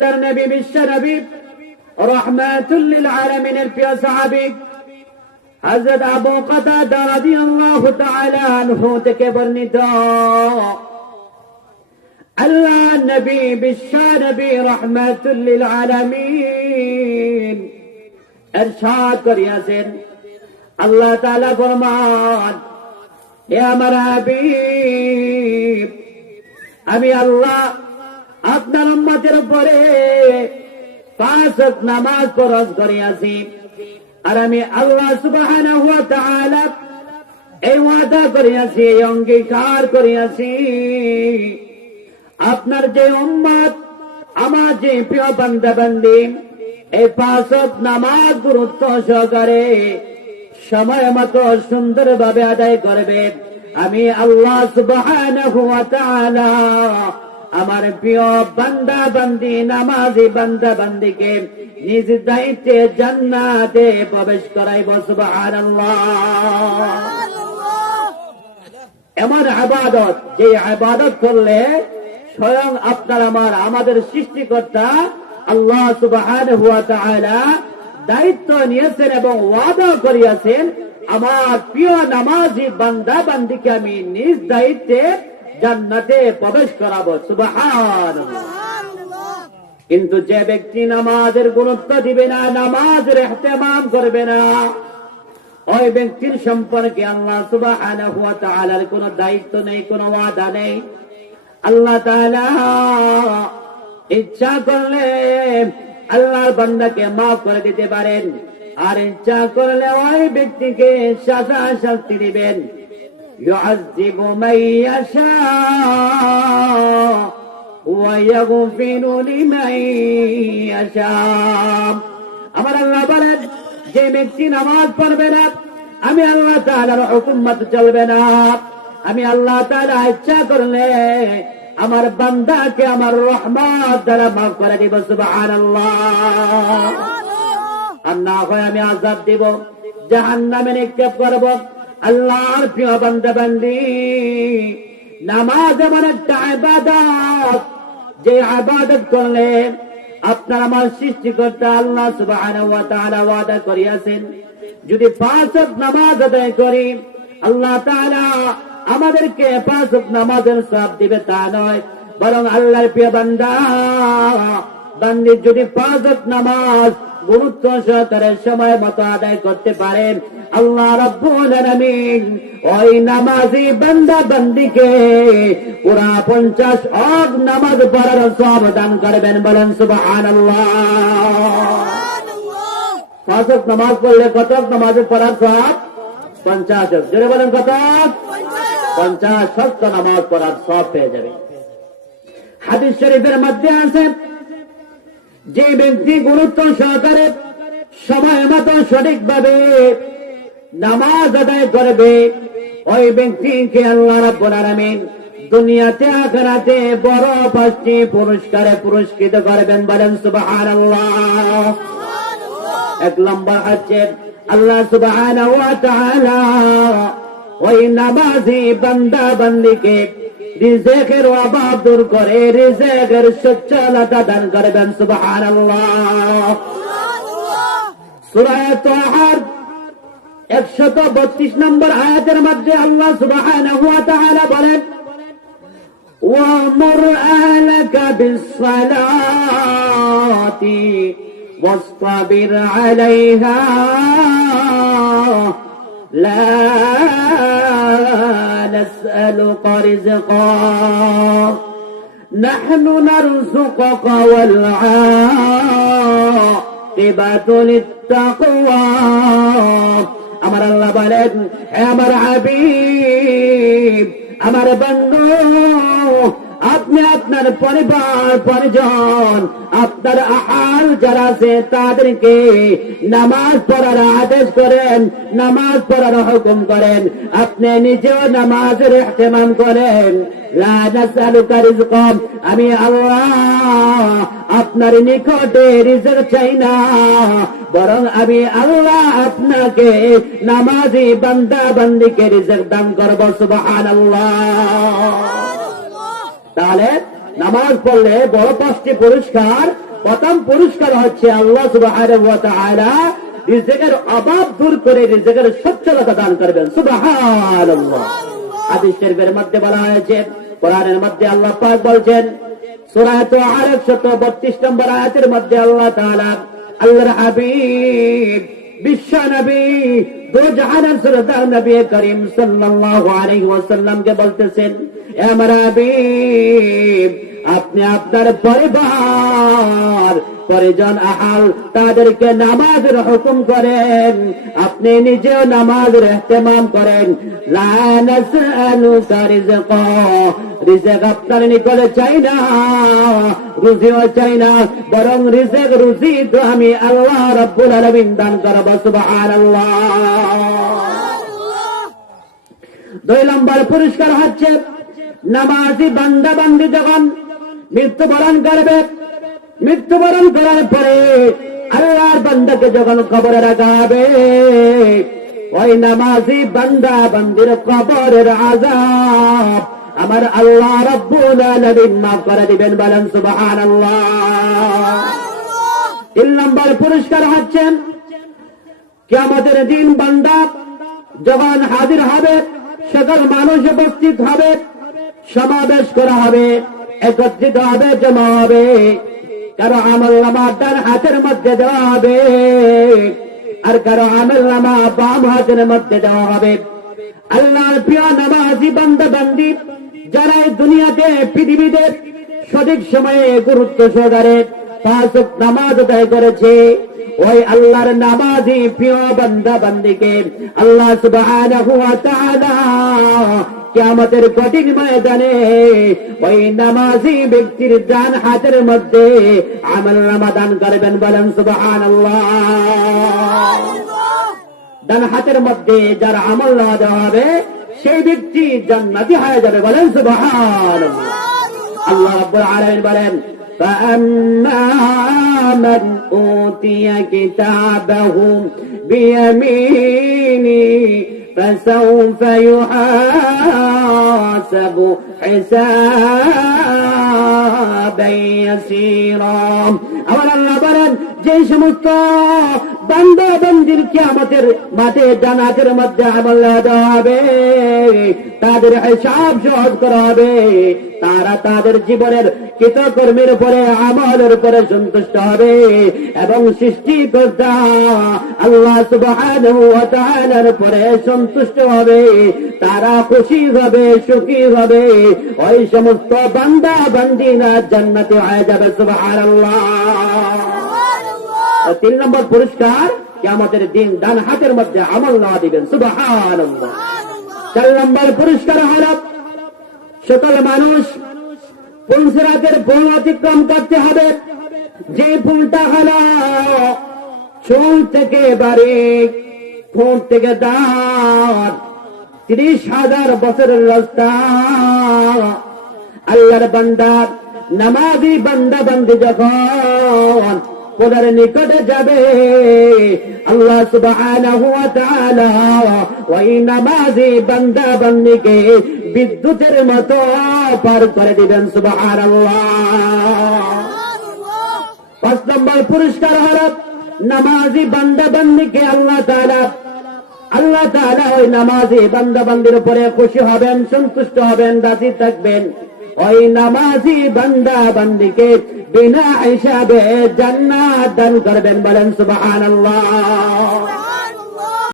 তার নবী বিশ্ব নবী রহমাতুল্লিল আলমিনের প্রিয় সাহাবি হযরত আবু কাতাদা রাদিয়াল্লাহু তাআলা আনহু থেকে বর্ণিত আল্লাহ নবী বিশ্ব নবী রহমাতুল্লিল আলামিন ارشاد করিয়াছেন আল্লাহ তাআলা ফরমান হে আমার হাবিব আমি আল্লাহ আপনার উম্মতের উপরে পাঁচ নামাজ ফরজ করিয়াছি আর আমি আল্লাহ সুবহানাহু ওয়া তাআলা এই ওয়াদা করিয়াছি এই অঙ্গীকার করিয়াছি আপনার যে উম্মত, আমার যে প্রিয় বান্দা বান্দি এই পাঁচ নামাজ গুরুত্ব সহকারে সময় মতো সুন্দর ভাবে আদায় করবে আমি আল্লাহ তাআলা আমার প্রিয় বান্দা বান্দি নামাজি বান্দা বান্দিকে নিজ দায়িত্বে জান্নাতে প্রবেশ করাইব, সুবহানাল্লাহ। এমন আবাদত, যে আবাদত করলে স্বয়ং আপনার আমার, আমাদের সৃষ্টিকর্তা আল্লাহ তাআলা দায়িত্ব নিয়েছেন এবং ওয়াদা করিয়াছেন, আমার প্রিয় নামাজি বান্দা বান্দিকে আমি নিজ দায়িত্বে জান্নাতে প্রবেশ করাবো সুবহান কিন্তু যে ব্যক্তি নামাজের গুরুত্ব দিবে না নামাজের এহতেমাম করবে না ওই ব্যক্তির সম্পর্কে আল্লাহ তাআলার কোনো দায়িত্ব নেই কোনো ওয়াদা নেই। আল্লাহ ইচ্ছা করলে আল্লাহর বান্দাকে মাফ করে দিতে পারেন আর ইচ্ছা করলে ওই ব্যক্তিকে সাজা শাস্তি দিবেন। يعذب من يشاء ويغفر لمن يشاء আমার আল্লাহ বলেন যে ব্যক্তি নামাজ পড়বে না আমি আল্লাহ তাআলার হুকুম মতো চলবে না আমি আল্লাহ তাআলা ইচ্ছা করলে আমার বান্দাকে আমার রহমত দ্বারা মাফ করে দিব সুবহানাল্লাহ আর না হয় আমি আজাব দিব জাহান্নামে নিক্ষেপ করব আল্লাহর প্রিয় বান্দা বান্দি নামাজ এমন একটা আবাদত, যে আবাদত করলে আপনার আমার সৃষ্টিকর্তা আল্লাহ ওয়াদা করিয়াছেন। যদি পাঁচ নামাজ আদায় করি, আল্লাহ তাআলা আমাদেরকে পাঁচ নামাজের সব দিবে, তা নয়। বরং আল্লাহর প্রিয় বান্দা, বান্দি যদি পাঁচ নামাজ গুরুত্ব সহকারে সময় মতো আদায় করতে পারেন আল্লাহ রব্বুল আলামিন ওই নামাজি বান্দা বান্দিকে পুরা পঞ্চাশ অগ নামাজ পড়ার সব দান করবেন বলেন সুবহানাল্লাহ। পাঁচ নামাজ পড়লে কত নামাজ পড়ার সব পঞ্চাশ। জোরে বলেন কত পঞ্চাশ। সত্য নামাজ পড়ার সব পেয়ে যাবে। হাদিস শরীফের মধ্যে আছে যে ব্যক্তি গুরুত্ব সহকারে সময় মতো সঠিকভাবে নামাজ আদায় করবে। ওই ব্যক্তিকে আল্লাহ রাব্বুল আলামিন দুনিয়াতে আখেরাতে বড় পাঁচটি পুরস্কারে পুরস্কৃত করবেন বলেন সুবহানাল্লাহ। এক নম্বর হচ্ছে আল্লাহ সুবহানাহু ওয়া তাআলা ওই নামাজি বান্দা বান্দিকে রিজেকের অভাব দূর করে রিজেকের সচ্ছলতা দান করবেন সুবহানাল্লাহ। সূরা তাহার একশত বত্রিশ নম্বর আয়াতের মধ্যে আল্লাহ সুবহানাহু ওয়া তাআলা বলেন وامر اهلك بالصلاه واصطبر عليها لا نسألك رزقا نحن نرزقك والعاقبة للتقوى আমার আল্লাহ বলেন আমার হাবিব আমার বন্ধু আপনি আপনার পরিবার, পরিজন, আপনার আহাল যারা আছে, তাদেরকে নামাজ পড়ার আদেশ করেন, নামাজ পড়ার হুকুম করেন। আপনি নিজেও নামাজের এহতেমাম করেন। আমি আল্লাহ আপনার নিকটে রিজক চাই না। বরং আমি আল্লাহ আপনাকে নামাজি বান্দা বান্দিকে রিজক দান করব, সুবহানাল্লাহ। তাহলে নামাজ পড়লে বড় পাঁচটি পুরস্কার প্রথম পুরস্কার হচ্ছে আল্লাহ সুবাহ রিজেকের অভাব দূর করে রিজেকের সচ্ছলতা দান করবেন। সুবাহ হাদিস শরীফের মধ্যে বলা হয়েছে, কোরআনের মধ্যে আল্লাহ পাক বলছেন সূরা তো আরেক শত বত্রিশ নম্বর আয়াতের মধ্যে আল্লাহ হাবিব, বিশ্ব নবী দো জাহানের সরদার নবী করিম সাল্লাল্লাহু আলাইহি ওয়াসাল্লামকে বলতেছেন আপনি আপনার পরিবার পরিজন আহাল তাদেরকে নামাজের হুকুম করেন আপনি নিজেও নামাজের এহতেমাম করেন। লা নাসআলুকা রিজকা রিজক আপনার নিকটে চাই না রুজিও চাই না বরং রিজক রুজি তো আমি আল্লাহ রাব্বুল আলামিন দান করব সুবহানাল্লাহ। দুই নম্বর পুরস্কার হচ্ছে নামাজি বান্দা বান্দি যখন মৃত্যুবরণ করবে মৃত্যুবরণ করার পরে আল্লাহর বান্দাকে যখন কবরে রাখা হবে ওই নামাজি বান্দা বান্দির কবরের আজাব আমার আল্লাহ রব্বুল আলামিন মাফ করে দিবেন বলেন সুবহানাল্লাহ। তিন নম্বর পুরস্কার হচ্ছেন কিয়ামতের দিন বান্দা যখন হাজির হবে সকল মানুষ উপস্থিত হবে সমাবেশ করা হবে, একত্রিত হবে, জমা হবে। কারও আমল নামা ডান হাতের মধ্যে দেওয়া হবে, আর কারও আমল নামা বাম হাতের মধ্যে দেওয়া হবে। আল্লাহর প্রিয় নামাজি বান্দা বান্দি, যারা এই দুনিয়াতে, পৃথিবীতে সঠিক সময়ে গুরুত্ব সহকারে পাঁচ নামাজ আদায় করেছে, ওই আল্লাহর নামাজি প্রিয় বান্দা বান্দিকে আল্লাহ সুবহানাহু ওয়া তাআলা কিয়ামতের কঠিন ময়দানে ওই নামাজি ব্যক্তির ডান হাতের মধ্যে আমল নামা দান করবেন বলেন সুবহানাল্লাহ ডান হাতের মধ্যে যার আমল না দেওয়া হবে সেই ব্যক্তি জান্নাতি হয়ে যাবে বলেন সুবহানাল্লাহ আল্লাহ রাব্বুল আলামিন বলেন فأما من أوتي كتابه بيمينه فسوف يحاسب حسابا يسيرا আমার আল্লাহ বলেন যে সমস্ত বান্দা বন্দির কিয়ামতের মাঠে জানাতের মধ্যে আমল দেওয়া হবে তাদের হিসাব সহজ করা হবে তারা তাদের জীবনের কৃতকর্মের উপরে আমলের উপরে সন্তুষ্ট হবে এবং সৃষ্টিকর্তা আল্লাহ সুবহানাহু ওয়া উপরে সন্তুষ্ট হবে। তারা খুশি হবে সুখী হবে। ওই সমস্ত বান্দা বান্দিনা জান্নাতে হয়ে যাবে আর তিন নম্বর পুরস্কার কে আমাদের দিন ডান হাতের মধ্যে আমল না দিবেন সুবহানাল্লাহ। চার নম্বর পুরস্কার হল সকল মানুষ পুলসিরাতের ভুল অতিক্রম করতে হবে। যে ফুলটা হল, চুল থেকে বাড়ি ঠোঁট থেকে দাঁত, ত্রিশ হাজার বছরের রাস্তা। আল্লাহর বান্দার, নামাজি বান্দা বান্দি যখন কোনার নিকটে যাবে। আল্লাহ তাআলা ওই নামাজি বান্দা বান্দিকে বিদ্যুতের মতো পার করে দিবেন, সুবহানাল্লাহ। পাঁচ নম্বর পুরস্কার হল নামাজি বান্দা বান্দিকে আল্লাহ তাআলা আল্লাহ তাআলা ওই নামাজি বান্দা বান্দির উপরে খুশি হবেন, সন্তুষ্ট হবেন, রাজি থাকবেন। ওই নামাজি বান্দা বান্দিকে বিনা হিসাবে জান্নাত দান করবেন বলেন সুবহানাল্লাহ।